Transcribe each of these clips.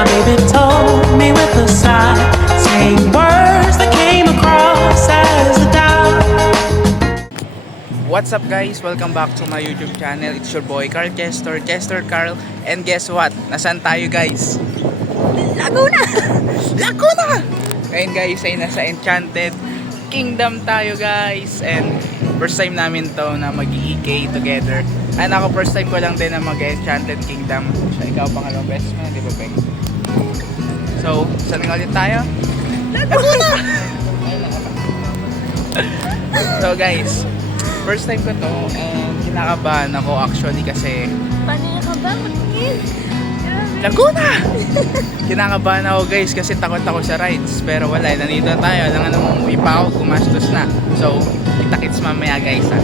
My baby told me with a sigh, saying words that came across as a doubt. What's up guys? Welcome back to my YouTube channel. It's your boy Carl Chester, Chester Carl. And guess what? Nasaan tayo guys? Laguna! Laguna! Ngayon guys ay nasa Enchanted Kingdom tayo guys. And first time namin to na mag-EK together. And ako first time ko lang din na mag-Enchanted Kingdom. So ikaw pangalawang beses mo na, di ba Peng? So, saan nga ulit tayo? Laguna! So guys, first time ko to and kinakabahan ako actually kasi Paano niya ka ba? Laguna! Kinakabahan ako guys kasi takot ako sa rides pero wala, nandito na tayo, alam nga namang umuwi pa ako, gumastos na. So, kita-kits mamaya guys ha.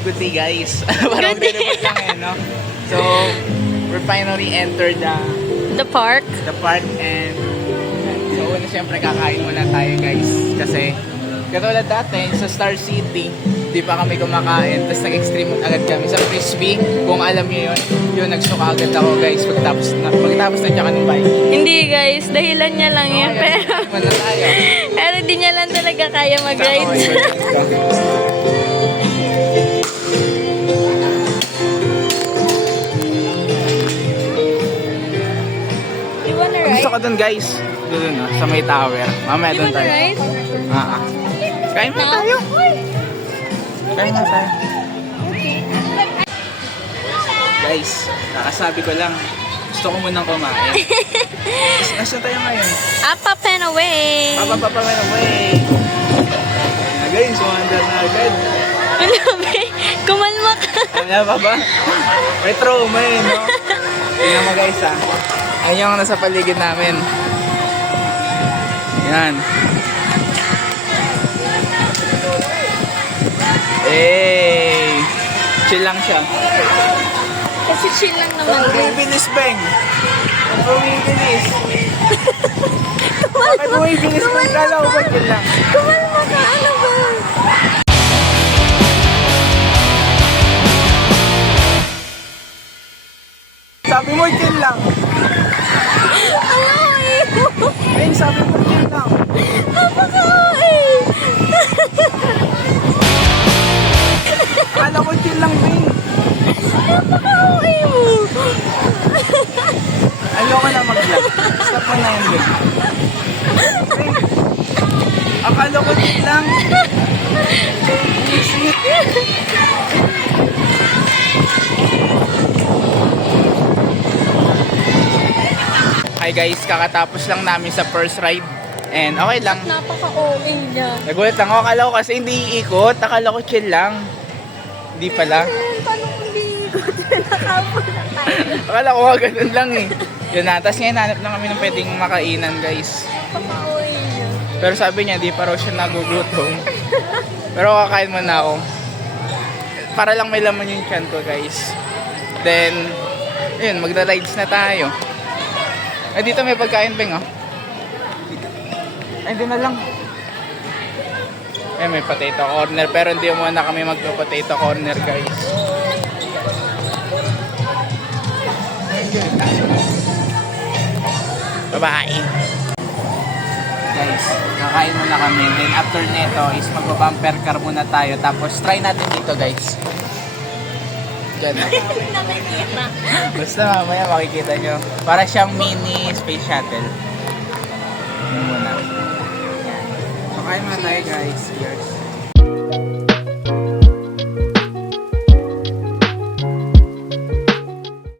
Good day guys. Parang dinabot lang eh, no? So, we're finally entered The park. the park and so una siyempre kakain muna tayo guys kasi katulad dati sa Star City di pa kami kumakain tapos nag-extreme agad kami sa Frisbee kung alam niyo yun nagsuka agad ako guys pagtapos na tsaka ng bike. Hindi guys, dahilan niya lang yan. Muna tayo. Pero di niya lang talaga kaya mag-ride. You wanna ride? Gusto ko dun guys. Doon no, sa may tower. Mamaya You dun wanna tayo. ride? Kain na No? tayo. Kain na tayo. Guys, nakasabi ko lang. Gusto ko munang kumain. Nasaan tayo ngayon? Up, up and away. Papa na way. Guys, sumandar na agad. Malabi. Kumalma ka. Ano pa ba? May trauma eh, no? Tingnan mo guys ha. Ayan yung nasa paligid namin. Yan. Eh, chill lang siya. Kasi chill lang naman Ang guys. bumibilis, Beng. Ang bumibilis. Bakit bumibilis? Kala ko ba chill lang? Kumalma ka. Ano ba? Sabi mo chill lang. Beng, sabi mo chill lang. Napakain! Akala ko din lang. Hi guys, kakatapos lang namin sa first ride. And okay lang. Napaka-OA niya. Nagulat lang ako. Akala ko kasi hindi iikot. Akala ko chill lang. Hindi pala. Paano kung hindi ko nakapo na tayo? Akala ko ganun lang eh. Yun na. Tapos ngayon hanap na kami ng pwedeng makainan guys. Napaka-OA niya. Pero sabi niya, di pa raw siya nagugutom. Pero kakain muna ako. Para lang may laman yung tiyan ko guys. Then, yun, magda-rides na tayo. Eh, dito may pagkain peng oh. Ay, di na lang. Eh, may potato corner. Pero hindi muna kami magpa-potato corner guys. Bye-bye. Guys, kakain muna kami. Then after neto is magba-bumper car muna tayo. Tapos try natin dito guys. Diyan. Nakikita. Basta mamaya makikita nyo. Para siyang mini space shuttle. Yun muna. Kakain muna tayo guys. Cheers.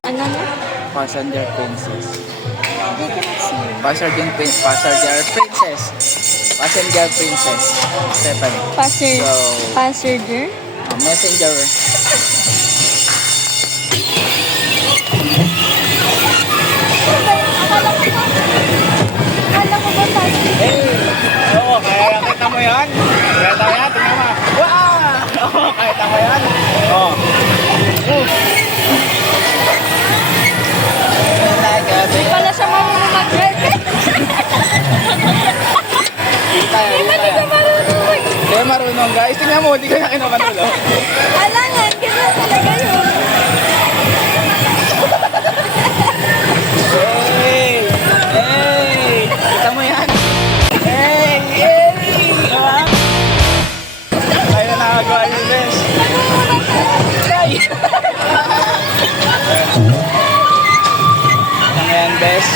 Ano na? Passenger princess. Hindi ko na-see. Passenger princess. Passenger princess. Stephanie. So, Passenger? messenger. Akala ko ba passenger? Hey! Oo, kaya kita mo yan. Kaya tayo yan. Tingnan mo. Wow! Oo, kaya kita mo yan. Oo. Hindi pala siya marunong mag-drive. Hindi ka marunong mag- Hindi marunong guys. Tingnan mo, hindi ka na kinakanulo. Alangan, kasi talaga yun. Hey! Hey! Kita mo yan. Hey! Hey! Ah! Tayo nakagawa yun, Bes. Hey! Ano yan, Bes?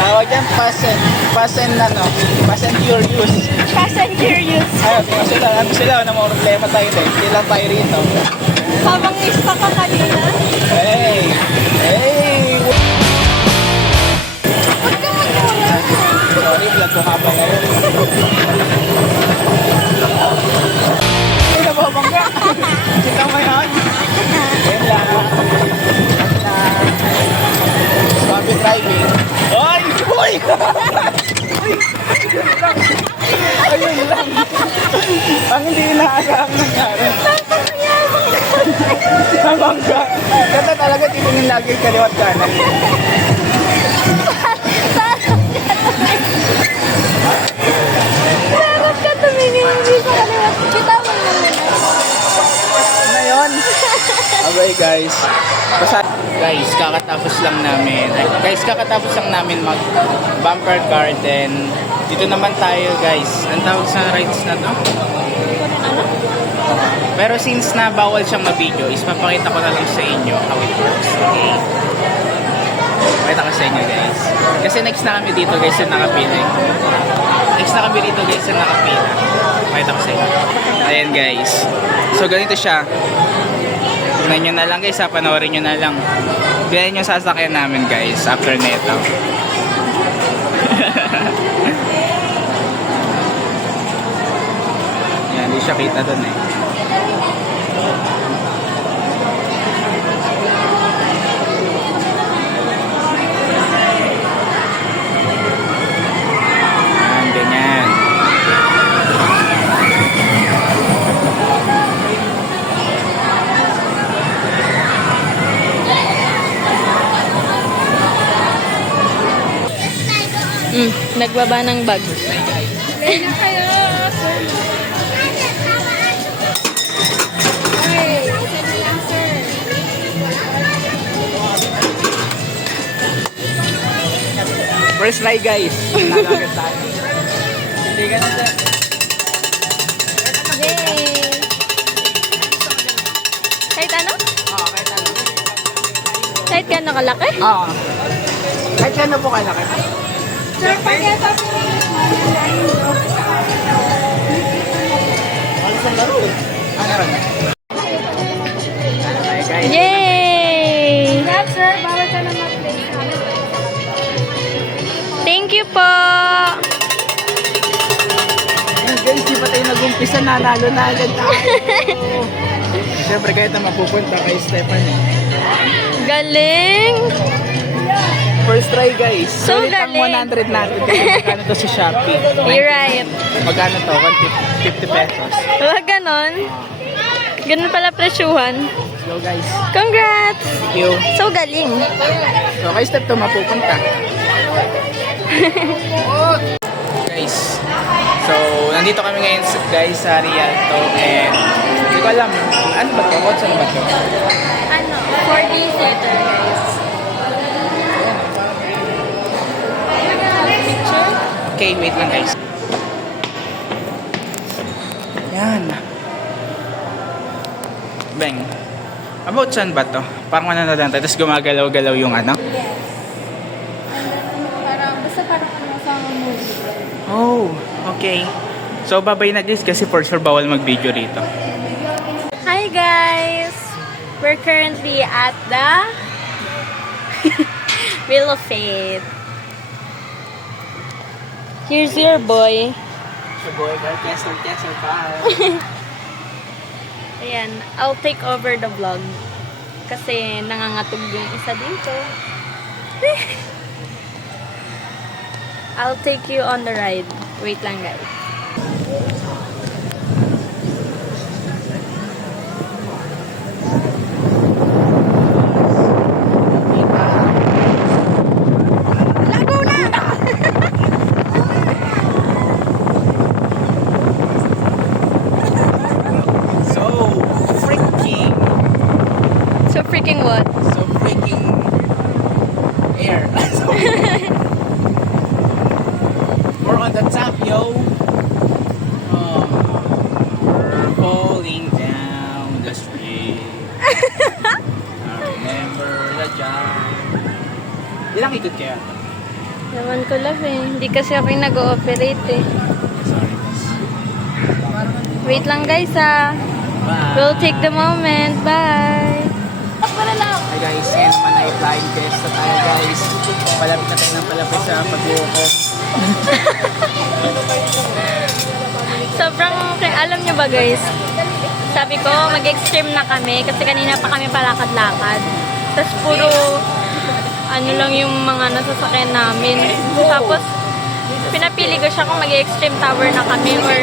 Tawag yan, passenger use. Passenger use. Ayun, tingnan sila. Ano sila? Ano mga problema tayo din. Sila tayo rito. Habang isa ka kanina. Hey! Hey! Huwag ka mag-ulan. Sorry, vlog ko habang ngayon. Ay, nababangga. Kita mo yan? Ayun lang. Swabe driving. Ay! Uy! Ayun lang. Ang hindi inaasahang nangyari. Nabangga. Ganda talaga titingin lagi kaliwat kanan. Sarap ka tumingin hindi sa kaliwat. Bitawan mo muna. Na yun? Okay guys. Basta, guys, kakatapos lang namin mag bumper car. Then dito naman tayo guys. Ang tawag sa rides na to? Pero since na bawal siyang ma-video, is papakita ko na lang sa inyo how it works. Okay? Pakita ko sa inyo guys. Kasi next na kami dito guys yung nakapila. Pakita ko sa inyo. Ayan guys. So ganito siya. Tignan nyo na lang guys ha. Panoorin nyo na lang. Ganyan yung sasakyan namin guys after neto. Yan, hindi siya kita dun eh. Yan, ganyan. Nagbaba ng bag. First try guys. Nalagad tayo. Hindi ka na sir. Yay! Kahit ano? Oo, kahit ano. Kahit gano'n kalaki? Oo. Kahit ano po kalaki. Sir, pagkita po Isa nanalo na agad tayo. Siyempre kahit na mapupunta kay Stephanie. Galing! First try guys. So Sulit ang galing. 100 natin kasi magkano to sa Shopee. You're right. Magkano to? 150 pesos. Wala ganon. Ganun pala presyuhan. Let's go guys. Congrats! Thank you. So galing. So kay Steph to mapupunta. Guys. So nandito kami ngayon guys sa Rialto and hindi ko alam. Ano ba to? What's ano ba to? Ano? 4D setter, guys. Picture? Okay, wait lang guys. Yan. Bang. About saan ba to? Parang manonood lang tayo, tapos gumagalaw-galaw yung ano. Parang ano sa movie. Oh, okay. So, babay na guys kasi for sure bawal mag-video rito. Hi guys! We're currently at the Wheel of Fate. Here's your boy. So, boy, castle pa. Ayan, I'll take over the vlog. Kasi nangangatog yung isa dito. I'll take you on the ride. Wait lang guys. So, freaking. So freaking what? So, freaking air. We're on the top, yo. Oh, we're falling down the street. I remember the job. Ilang ikot kaya? Naman ko lang eh. Hindi kasi ako yung nag-ooperate eh. Sorry, guys. Wait lang guys ah. Bye. We'll take the moment. Bye! Hi guys, ngayon naman ay flying test na tayo guys. Palapit na tayo ng palapit sa pag-uoko. Sobrang, alam nyo ba guys, sabi ko mag-extreme na kami kasi kanina pa kami palakad-lakad. Tapos puro, ano lang yung mga nasasakyan namin. Tapos, pinapili ko siya kung mag-extreme tower na kami or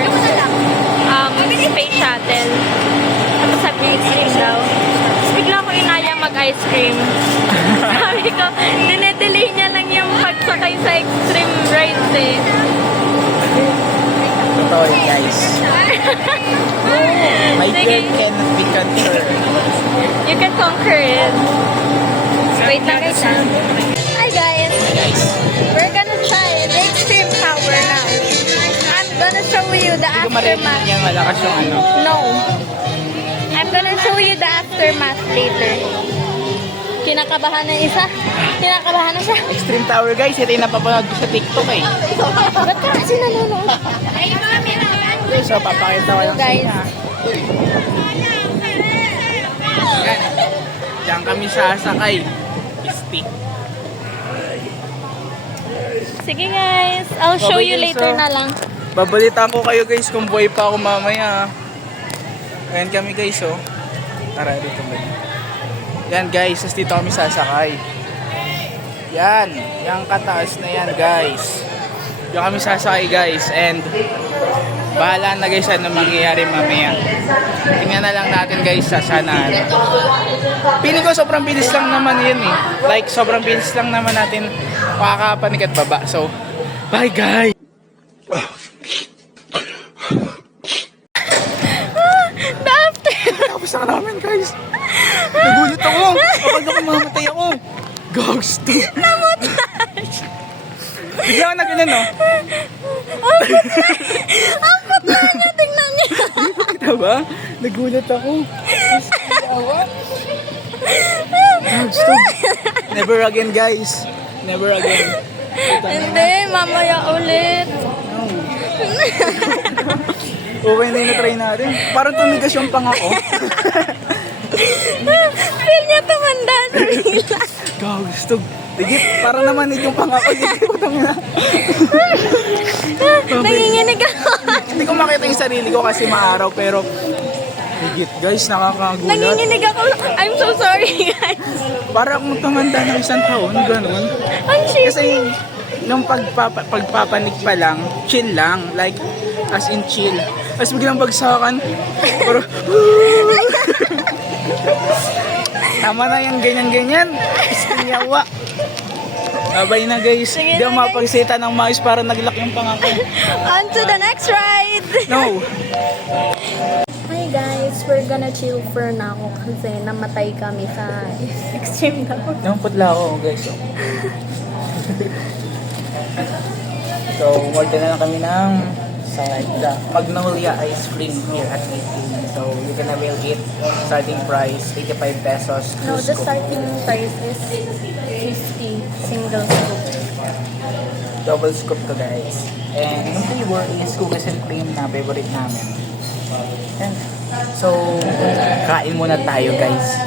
space shuttle. Tapos sabi niya extreme daw. Tapos bigla ko inaya mag-ice cream. Sabi ko, dinedelay niya lang yung pagsakay sa extreme rides eh. Totoo yun guys. My Sige. girl cannot be conquered. You can conquer it. Wait lang guys ah. Hi guys. Guys, We're gonna try the extreme tower now. I'm gonna show you the hindi ko marinig aftermath. niya malakas yung ano. No. I'm gonna show you the aftermath later. Kinakabahan na isa. Kinakabahan na siya. Extreme Tower guys, ito yung napapanood ko sa TikTok eh. Ba't ka kasi nanonood? So, papakita ko Hello lang sa guys. inyo. Yan. Diyan kami sasakay. Pisti. Sige guys. I'll show you Bye-bye, later guys, na lang. Babalitaan ko kayo guys kung buhay pa ako mamaya. Ayan kami guys oh. Tara dito ba yun? Yan guys, tas dito kami sasakay. Yan, yung kataas na yan guys. Diyan kami sasakay guys and bahala na guys ano mangyayari mamaya. Tingnan na lang natin guys sa sana. Piling ko sobrang bilis lang naman yun eh. Like sobrang bilis lang naman natin makakapanig at baba. So, bye guys! The after. Tapos na namin guys. Nagulit ako. Kapag ako mamatay ako. Ghost. Namutas. Bigla ako na ganun no. Ang puta niya. Tingnan niya. Kita ba? Nagulat ako. Ghost. Never again guys. Never again. Hindi. Mamaya ulit. Okay na yung na-try natin. Parang tumigas yung pangako. Feel niya tumanda sa bigla. Ghost. Digit. Parang naman yung pangako. Digit. Nanginginig ako. Hindi ko makita yung sarili ko kasi maaraw pero higit guys, nakakagulat. Nanginginig ako. I'm so sorry, guys. Para akong tumanda ng 1 taon, ganun. Ang shaky. Kasi nung pagpapanik pa lang, chill lang. Like, as in chill. Tapos biglang bagsakan. Pero, tama na yung ganyan-ganyan. Istinyawa. Babay na guys. Sige Hindi ako na, guys. mapagsita ng maayos para naglock yung pangako. On to the next ride. No. Hi guys, we're gonna chill for now kasi namatay kami sa extreme daw. Namputla ako guys. Oh. So, order na lang kami ng sa the Magnolia ice cream here at 18. So, you can avail it. Starting price, 85 pesos. No, Two the scoop. starting price is 50 single scoop. Double scoop to guys. And yung flavor is cookies and cream na favorite namin. Yan. So, kain muna tayo guys.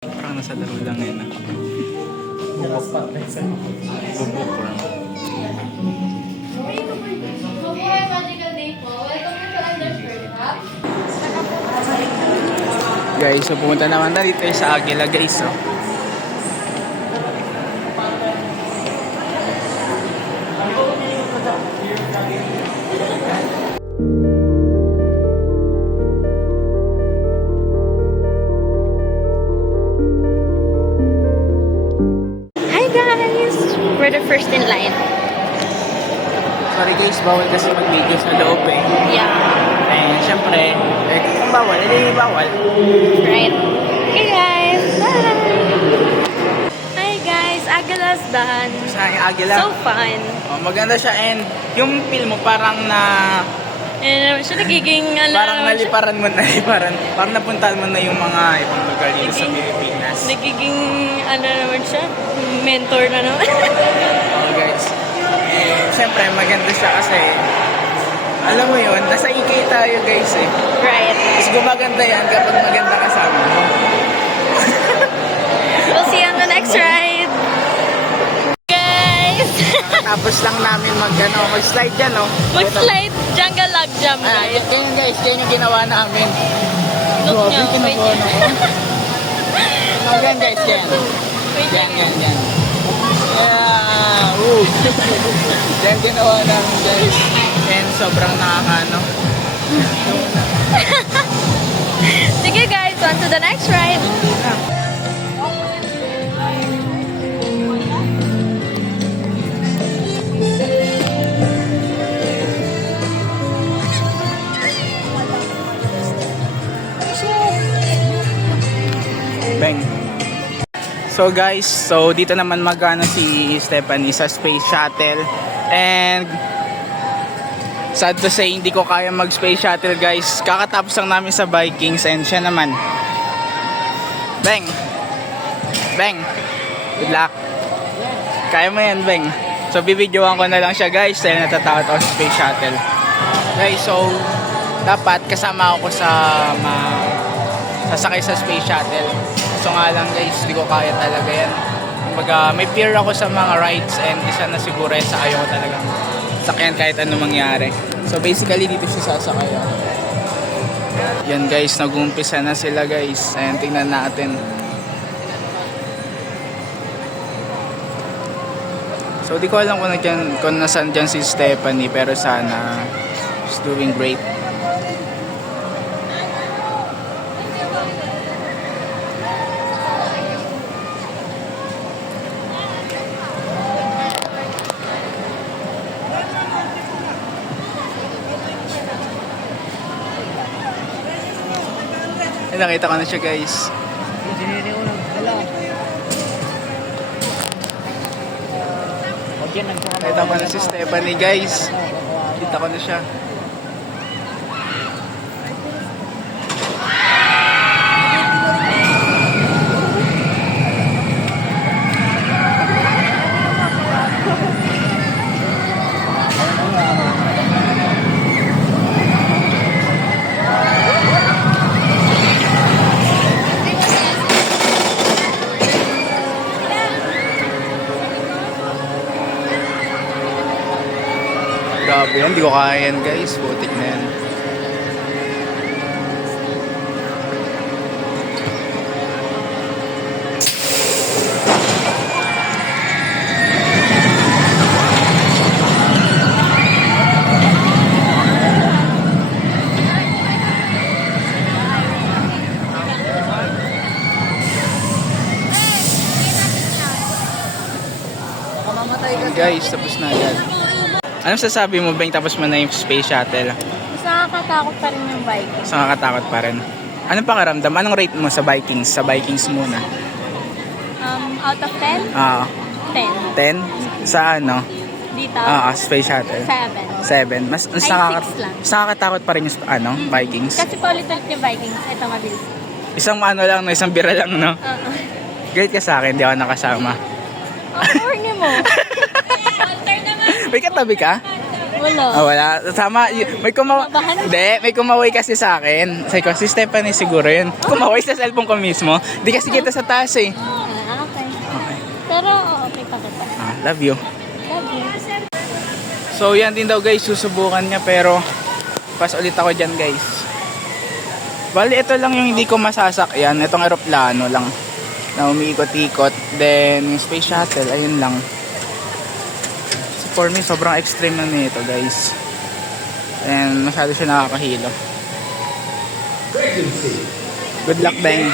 Parang nasa laro lang ngayon. Bubok pa. Bubok ko lang. Guys, so pumunta naman na dito sa Aguila guys. So. Hi guys! We're the first in line. Sorry guys, bawal kasi mag-video sa loob eh. Yeah, And syempre, kung bawal, hindi bawal. right. Hey guys! Bye! Hi guys! Agila's done. Sa Aguila. So fun. Oh, maganda siya and yung feel mo parang na And siya nagiging parang naliparan mo na parang napuntahan mo na yung mga ibang lugar dito sa Pilipinas. Nagiging naman siya, mentor na naman. Oh guys. Siyempre maganda siya kasi alam mo yun, nasa IK tayo guys eh. Right. Mas gumaganda yan kapag maganda kasama mo. We'll see you on the next ride. Guys! Tapos lang namin mag-slide dyan oh. Mag-slide jungle log jump, Ah, guys. ganyan guys, ganyan yung ginawa namin. Look nyo, Grabe, wait. kinagawa na ko. Oh, ganyan guys, ganyan. Wait Ganyan, lang. ganyan, ganyan. Yeah, woo. Yan ginawa namin guys. And sobrang nakakano. Sige guys, on to the next ride. Bang. So guys, so dito naman magano si Stephanie sa Space Shuttle. And sad to say, hindi ko kaya mag Space Shuttle guys. Kakatapos lang namin sa Vikings and siya naman. Bang. Bang. Good luck. Kaya mo yan, Bang. So bibidyoan ko na lang siya guys dahil natatakot ako sa Space Shuttle. Guys, so dapat kasama ako sa sasakay sa Space Shuttle. So nga lang guys, hindi ko kaya talaga yan. Kumbaga, may fear ako sa mga rides and isa na siguro yan sa ayaw ko talaga sakyan kahit ano mangyari. So basically, dito siya sasakay. Yan guys, nag-uumpisa na sila guys. Ayan, tingnan natin. So di ko alam kung nasan dyan si Stephanie, pero sana she's doing great. Ay, nakita ko na siya guys. Nakita ko na si Stephanie guys. Kita ko na siya. Grabe yan, hindi ko kaya yan guys. Putik na yan. Guys, tapos na agad. Anong sasabi mo, Beng, tapos mo na yung space shuttle? Mas nakakatakot pa rin yung bike. So, nakakatakot pa rin. Anong pakiramdam? Anong rate mo sa Vikings? Sa Vikings muna. Out of 10? Ah, 10. 10? Sa ano? Dito? Space shuttle. 7. 7. Mas Ay, 6 lang. mas nakakatakot pa rin yung Vikings. Kasi paulit-ulit yung Vikings. Ito mabilis. Isang ano lang, no? Isang bira lang, no? Great ka sa akin, di ako nakasama. Corny mo. May katabi ka? Wala. Wala. Tama. May Hindi, may kumaway kasi sa akin. Sabi ko, si Stephanie siguro yun. Kumaway sa cellphone ko mismo. Di kasi kita sa taas eh. Okay. Okay. Pero okay pa kita. Love you. Love you. So yan din daw guys, susubukan niya pero pas ulit ako dyan guys. Bali ito lang yung hindi ko masasakyan. Itong aeroplano lang na umiikot-ikot. Then yung space shuttle, ayun lang. So for me, sobrang extreme na nito guys. And masyado siya nakakahilo. Good luck, Beng.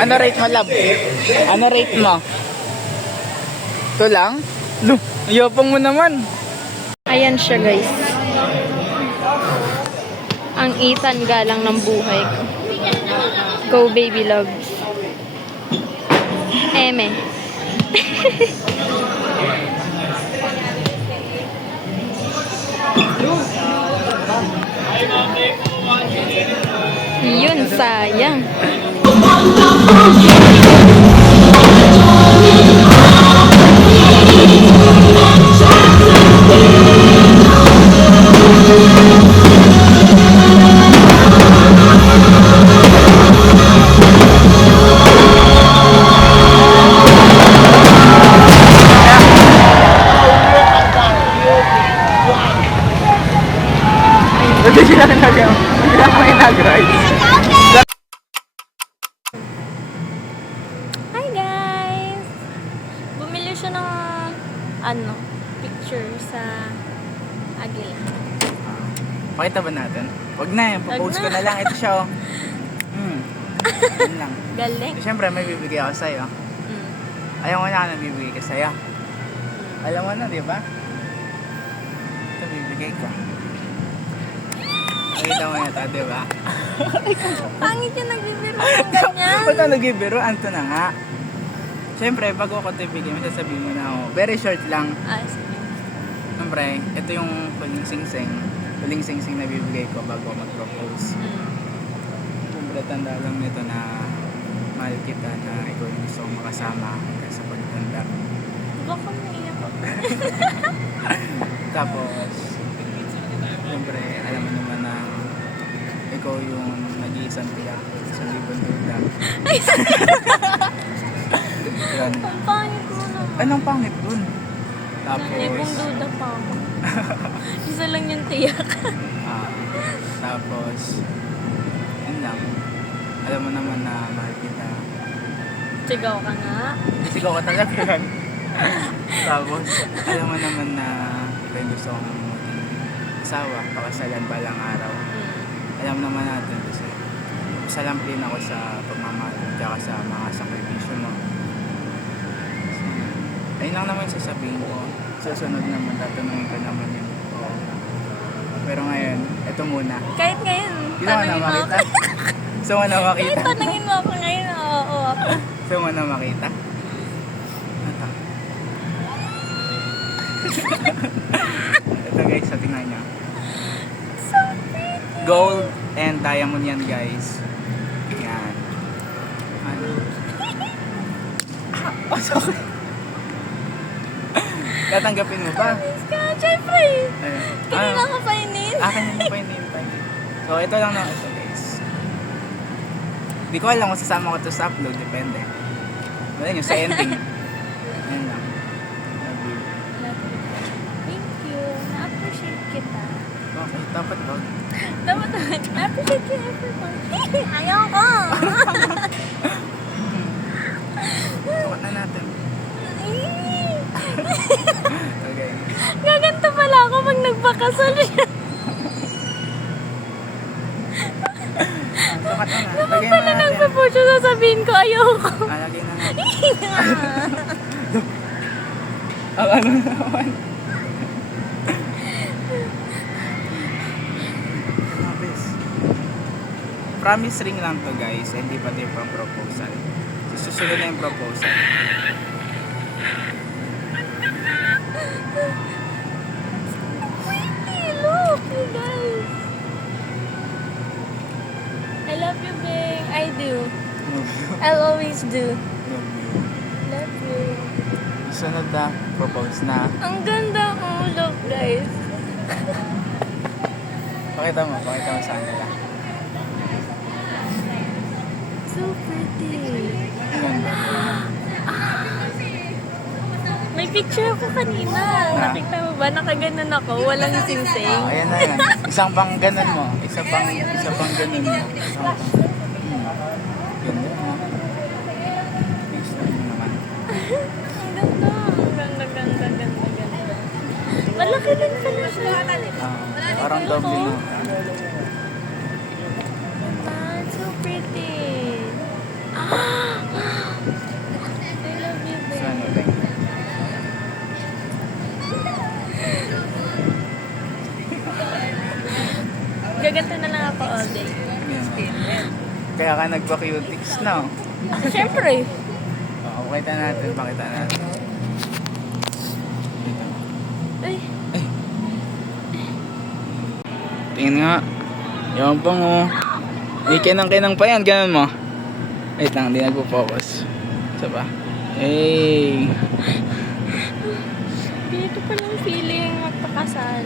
Ano rate mo, love? Ano rate mo? Ito lang? Lo, ayopang mo naman. Ayan siya guys. Ang Ethan galang ng buhay ko. Go baby love. Eme. Yun, sayang. Hindi sila nag-ride. Hi guys! Bumili siya ng picture sa Agila. Pakita ba natin? Wag na yan, Wag popost na. ko na lang. Ito siya oh. Yun lang. Galing. Siyempre may bibigay ako sa'yo. Ayaw mo na ako bibigay ka sa'yo. Alam mo na, di ba? Ito bibigay ko. Nakita mo na ito, di ba? Pangit yung nagbibiro ng ganyan. Ba't ka nagbibiro? Anto na nga. Siyempre, bago ako ito ibigay, may sasabihin mo na ako. Very short lang. Sige. Siyempre, ito yung huling singsing. Huling singsing na bibigay ko bago mag-propose. Siyempre, tanda lang nito na mahal kita na ikaw yung gusto kong makasama hanggang sa pagtanda. Baka naiyak ako. Tapos, siyempre, alam mo naman na ikaw yung nag-iisang tiyak sa libon duda. Yan. Ang pangit mo naman. Anong pangit dun? Libong Tapos, duda pa ako. Isa lang yung tiyak. tapos, yun lang. Alam mo naman na mahal kita. Sigaw ka nga. Sigaw ka talaga yan. Tapos, alam mo naman na ito yung gusto kong maging asawa, pakasalan balang araw. Alam naman natin kasi salampin ako sa pagmamahal mo tsaka sa mga sakripisyo mo. So, ayun lang naman sasabihin ko. Susunod naman, tatanungin ka naman yun. Pero ngayon, ito muna. Kahit ngayon, Gusto mo na tanungin mo ako. makita? Gusto mo na Kahit makita? tanungin mo ako ngayon, oo ako. Gusto mo na makita? Ito. Ito guys, sa tingnan nyo. So pretty. Gold and diamond yan guys. Yan. Ano? Oh, sorry. Tatanggapin mo ba? Miss ka, syempre. Ayun. Kanina ka pa inin. Akin yung pa hinihintay. So, ito lang na ito guys. Hindi ko alam kung sasama ko to sa upload. Depende. Wala nyo, sa ending. Yan lang. Love you. Thank you. Na-appreciate kita. Okay, dapat ba? Dapat na-appreciate you everyone. Ayaw ko. Sukat na natin. Okay. Gaganto pala ako pag nagbakasal siya. Sukat na na. Naman Lagyan pala na natin. nagpa-push sasabihin ko ayoko. Lagyan na natin. Ang ano naman. Mabis. Promise ring lang to guys. Hindi pa ito yung proposal. Susunod na yung proposal. Pretty, look, you guys. I love you, Bing. I do. I'll always do. Love you. Susunod na. Propose na. Ang ganda ko, look, guys. Pakita mo sa kanila. So pretty. Ang ganda. May picture ako kanina. Nakita mo ba? Nakaganon ako. Walang singsing. Ayan na yan. Isang pang ganun mo. Isa pang ganun mo. Ganda mo. Next time naman. Ang ganda. Ang ganda. Malaki din pala siya. Parang doble no. Ah, so pretty. I love you, So babe. ano, thank you. Gaganto na lang ako all day. Kaya ka nagpa-cutics na. Siyempre. Pakita natin. Ay, Tingin nga. Yan pang oh. May kinang pa yan. Ganun mo. Wait lang, hindi nagpo-focus. Isa pa. Hey. dito pa lang feeling magpakasal.